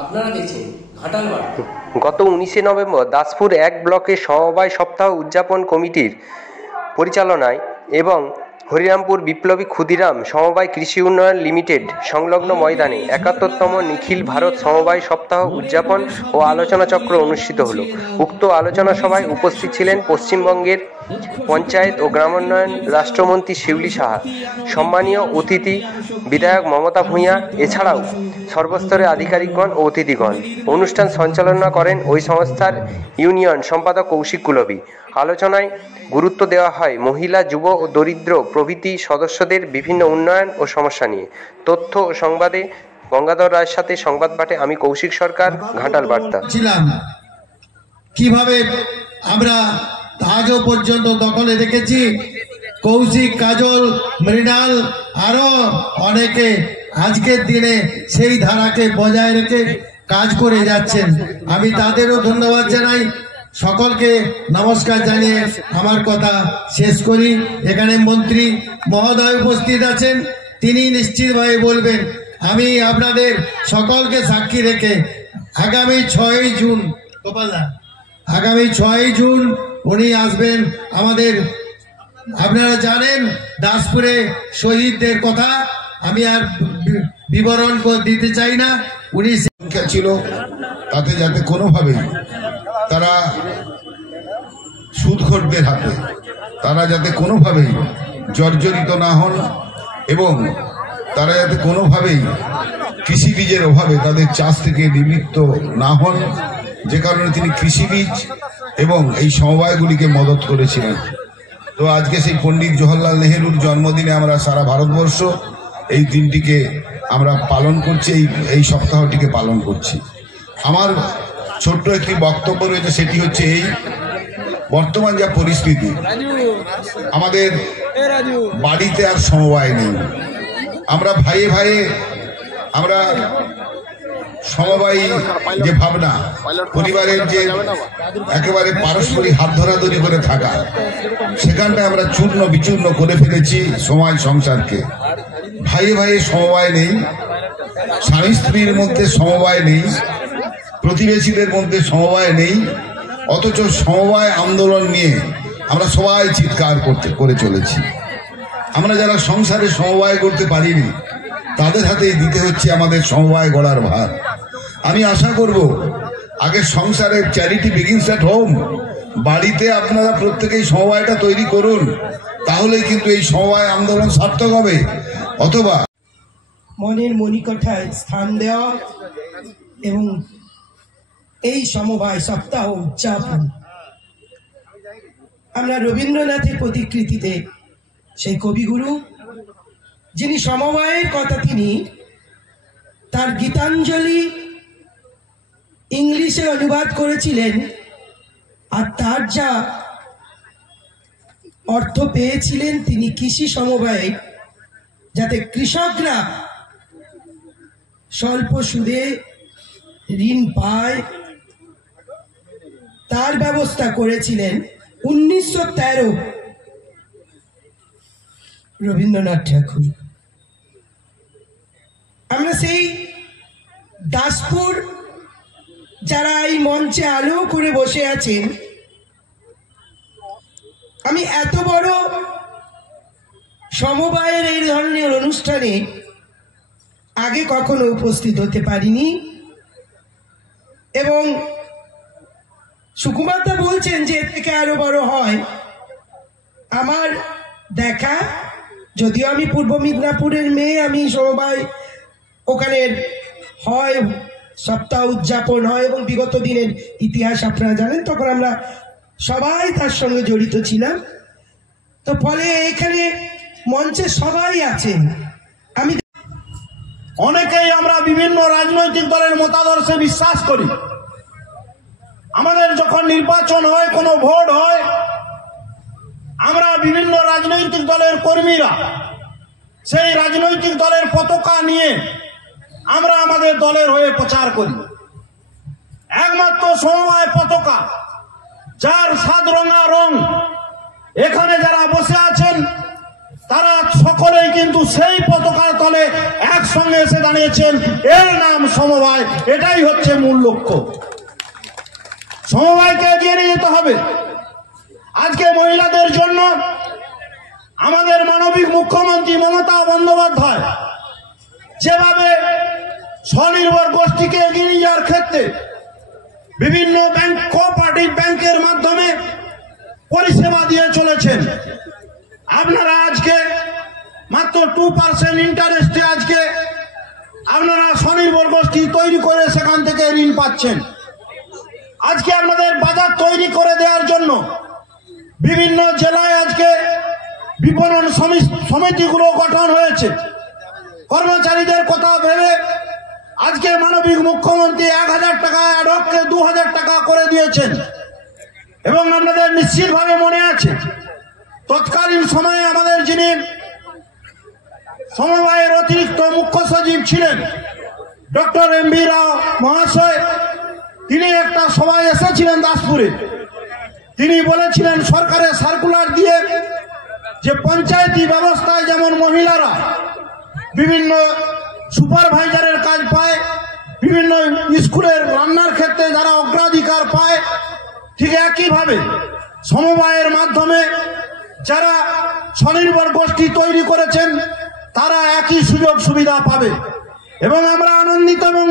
আপনারা দেখছেন ঘাটাল বার্তা। গত 19 নভেম্বর দাসপুর 1 ব্লকে সমবায় সপ্তাহ উদযাপন কমিটির পরিচালনায় এবং হরিরামপুর বিপ্লবী ক্ষুদিরাম সমবায় কৃষি উন্নয়ন লিমিটেড সংলগ্ন ময়দানে 71তম নিখিল ভারত সমবায় সপ্তাহ উদযাপন ও আলোচনা চক্র অনুষ্ঠিত হল। উক্ত আলোচনা সভায় উপস্থিত ছিলেন পশ্চিমবঙ্গের পঞ্চায়েত ও গ্রামোন্নয়ন রাষ্ট্রমন্ত্রী শিউলি সাহা, সম্মানীয় অতিথি বিধায়ক মমতা ভূঁইয়া, এছাড়াও সর্বস্তরের আধিকারিকগণ ও অতিথিগণ। অনুষ্ঠান সঞ্চালনা করেন ওই সংস্থার ইউনিয়ন সম্পাদক কৌশিক কুলবী। আলোচনায় গুরুত্ব দেওয়া হয় মহিলা, যুব ও দরিদ্র প্রভৃতি সদস্যদের বিভিন্ন উন্নয়ন ও সমস্যা নিয়ে। তথ্য ও সংবাদে গঙ্গাধর রায়ের সাথে সংবাদ পাঠে আমি কৌশিক সরকার, ঘাটাল বার্তা। কিভাবে আমরা আজও পর্যন্ত দখলে রেখেছি, কৌশিক, কাজল, মৃণাল আরো অনেকে আজকের দিনে সেই ধারাকে বজায় রেখে কাজ করে যাচ্ছেন। আমি তাদেরও ধন্যবাদ জানাই। সকলকে নমস্কার জানিয়ে আমার কথা শেষ করি। এখানে মন্ত্রী মহোদয় উপস্থিত আছেন, তিনি নিশ্চিতভাবে বলবেন। আমি আপনাদের সকলকে সাক্ষী রেখে আগামী 6ই জুন, আগামী 6ই জুন উনি আসবেন আমাদের। আপনারা জানেন দাসপুরে শহীদদের কথা আমি আর বিবরণ দিতে চাই না। উনি সংখ্যা ছিল তাতে যাতে কোনোভাবেই তারা সুদখোরদের হাতে তারা যাতে কোনোভাবেই জর্জরিত না হন এবং তারা যাতে কোনোভাবেই কৃষি বীজের অভাবে তাদের চাষ থেকে নিবৃত্ত না হন, যে কারণে তিনি কৃষি বীজ এবং এই সমবায়গুলিকে মদত করেছিলেন। তো আজকে সেই পণ্ডিত জওহরলাল নেহেরুর জন্মদিনে আমরা সারা ভারতবর্ষ এই দিনটিকে আমরা পালন করছি, এই সপ্তাহটিকে পালন করছি। আমার ছোট্ট একটি বক্তব্য রয়েছে, সেটি হচ্ছে এই বর্তমান যা পরিস্থিতি, আমাদের বাড়িতে আর সমবায় নেই। আমরা ভাইয়ে ভাইয়ে আমরা সমবায়ী যে ভাবনা, পরিবারের যে একেবারে পারস্পরিক হাত ধরাধরি করে থাকা, সেখানটায় আমরা চূর্ণ বিচূর্ণ করে ফেলেছি সমাজ সংসারকে। ভাইয়ে ভাইয়ে সমবায় নেই, স্বামী স্ত্রীর মধ্যে সমবায় নেই, প্রতিবেশীদের মধ্যে সমবায় নেই, অথচ সমবায় আন্দোলন নিয়ে আমরা সবাই চিৎকার করে চলেছি। আমরা যারা সংসারে সমবায় করতে পারিনি তাদের হাতেই দিতে হচ্ছে আমাদের সমবায় গড়ার ভার। আমি আশা করব আগে সংসারের চ্যারিটি বিগিনস অ্যাট হোম। বাড়িতে আপনারা প্রত্যেকেই সমবায়টা তৈরি করুন, তাহলেই কিন্তু এই সমবায় আন্দোলন সার্থক হবে। অথবা মনের মণিকোঠায় স্থান দেওয়া এবং এই সমবায় সপ্তাহ উদযাপন আমরা রবীন্দ্রনাথের প্রতিকৃতিতে সেই কবিগুরু যিনি সমবায়ের কথা তিনি তার গীতাঞ্জলি ইংলিশে অনুবাদ করেছিলেন, আর তার যা অর্থ পেয়েছিলেন তিনি কৃষি সমবায়ে যাতে কৃষকরা স্বল্প সুদে ঋণ পায় তার ব্যবস্থা করেছিলেন 1913 রবীন্দ্রনাথ ঠাকুর। আমরা সেই দাসপুর যারা এই মঞ্চে আলো করে বসে আছেন, আমি এত বড় সমবায়ের এই ধরনের অনুষ্ঠানে আগে কখনো উপস্থিত হতে পারিনি। এবং সুকুমারদা বলছেন যে এর থেকে আরো বড় হয়। আমার দেখা, যদিও আমি পূর্ব মিদনাপুরের মেয়ে, আমি সমবায় ওখানে হয় সপ্তাহ উদযাপন হয় এবং বিগত দিনের ইতিহাস আপনারা জানেন, তখন আমরা সবাই তার সঙ্গে জড়িত ছিলাম। তো ফলে এখানে মঞ্চে সবাই আছেন। আমি অনেকেই আমরা বিভিন্ন রাজনৈতিক দলের মতাদর্শে বিশ্বাস করি। আমাদের যখন নির্বাচন হয়, কোনো ভোট হয়, আমরা বিভিন্ন রাজনৈতিক দলের কর্মীরা সেই রাজনৈতিক দলের পতাকা নিয়ে আমরা আমাদের দলের হয়ে প্রচার করি। একমাত্র সমবায় পতাকা, যার 7 রঙা রং, এখানে যারা বসে আছেন তারা সকলেই কিন্তু সেই পতাকার তলে একসঙ্গে এসে দাঁড়িয়েছেন। এর নাম সমবায়। এটাই হচ্ছে মূল লক্ষ্য। সমবায়কে এগিয়ে নিয়ে যেতে হবে। আজকে মহিলাদের জন্য আমাদের মানবিক মুখ্যমন্ত্রী মমতা বন্দ্যোপাধ্যায় যেভাবে স্বনির্ভর গোষ্ঠীকে এগিয়ে নিয়ে যাওয়ার ক্ষেত্রে বিভিন্ন ব্যাংক, কোঅপারেটিভ ব্যাংকের মাধ্যমে পরিষেবা দিয়ে চলেছেন। আপনারা আজকে মাত্র 2% ইন্টারেস্টে আজকে আপনারা স্বনির্ভর গোষ্ঠী তৈরি করে সেখান থেকে ঋণ পাচ্ছেন। আজকে আমাদের বাজার তৈরি করে দেওয়ার জন্য বিভিন্ন জেলায় আজকে বিপণন সমিতিগুলো গঠন হয়েছে। কর্মচারীদের কথা ভেবে আজকে মানবিক মুখ্যমন্ত্রী 1000 টাকা অ্যাডহককে 2000 টাকা করে দিয়েছেন। এবং আপনাদের নিশ্চিতভাবে মনে আছে তৎকালীন সময়ে আমাদের যিনি সমবায়ের অতিরিক্ত মুখ্য সচিব ছিলেন ডক্টর এম ভি রাও মহাশয়, তিনি একটা সভায় এসেছিলেন দাসপুরে। তিনি বলেছিলেন সরকারের সার্কুলার দিয়ে যে পঞ্চায়েতি ব্যবস্থায় যেমন মহিলারা বিভিন্ন সুপারভাইজারের কাজ পায়, বিভিন্ন স্কুলের রান্নার ক্ষেত্রে যারা অগ্রাধিকার পায়, ঠিক একইভাবে সমবায়ের মাধ্যমে যারা স্বনির্ভর গোষ্ঠী তৈরি করেছেন তারা একই সুযোগ সুবিধা পাবে। এবং আমরা আনন্দিত এবং